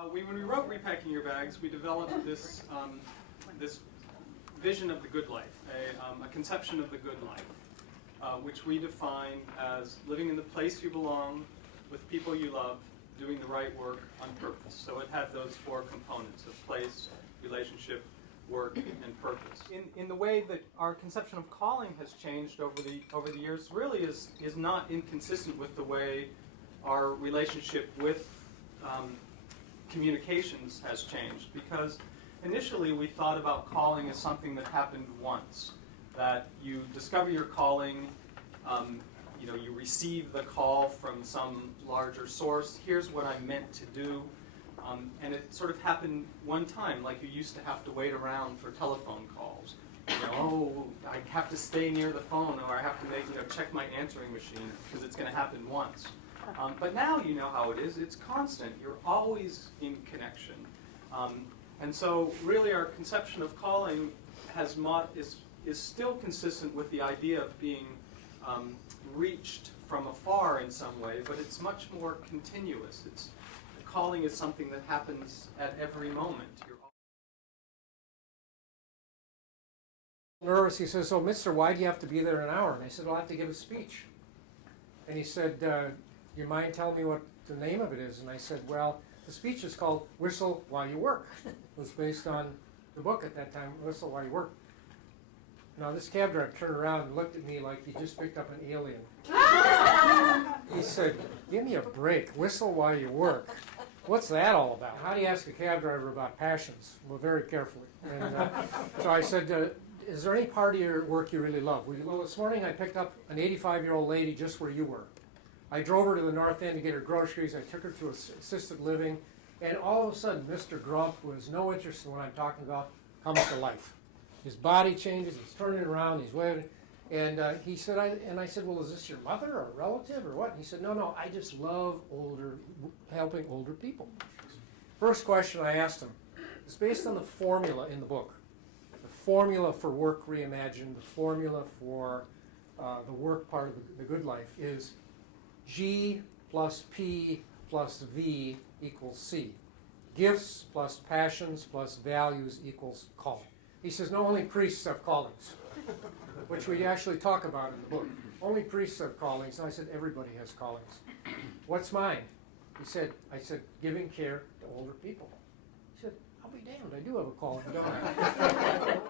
When we wrote Repacking Your Bags, we developed this, this vision of the good life, a conception of the good life, which we define as living in the place you belong, with people you love, doing the right work on purpose. So it had those four components of place, relationship, work, and purpose. In the way that our conception of calling has changed over the years really is not inconsistent with the way our relationship with communications has changed, because initially we thought about calling as something that happened once, that you discover your calling, you receive the call from some larger source, here's what I'm meant to do, and it sort of happened one time, like you used to have to wait around for telephone calls. I have to stay near the phone, or I have to check my answering machine because it's going to happen once. But now you know how it is. It's constant. You're always in connection. And so really our conception of calling is still consistent with the idea of being reached from afar in some way, but it's much more continuous. Calling is something that happens at every moment. Nervous, he says, "So, mister, why do you have to be there in an hour?" And I said, "Well, I have to give a speech." And he said, "Do you mind telling me what the name of it is?" And I said, "Well, the speech is called Whistle While You Work." It was based on the book at that time, Whistle While You Work. Now, this cab driver turned around and looked at me like he just picked up an alien. He said, "Give me a break, whistle while you work. What's that all about?" How do you ask a cab driver about passions? Well, very carefully. And so I said, "Is there any part of your work you really love?" "Well, this morning I picked up an 85-year-old lady just where you were. I drove her to the north end to get her groceries. I took her to assisted living. And all of a sudden, Mr. Grump, who has no interest in what I'm talking about, comes to life. His body changes. He's turning around. He's waving." And he said, I said, "Well, is this your mother or a relative or what?" And he said, No, I just love helping older people." First question I asked him is based on the formula in the book. The formula for Work Reimagined, the formula for the work part of the good life is G plus P plus V equals C. Gifts plus passions plus values equals call. He says, "No, only priests have callings," which we actually talk about in the book. Only priests have callings. And I said, "Everybody has callings." "What's mine?" I said, "Giving care to older people." He said, "I'll be damned, I do have a calling, don't I?"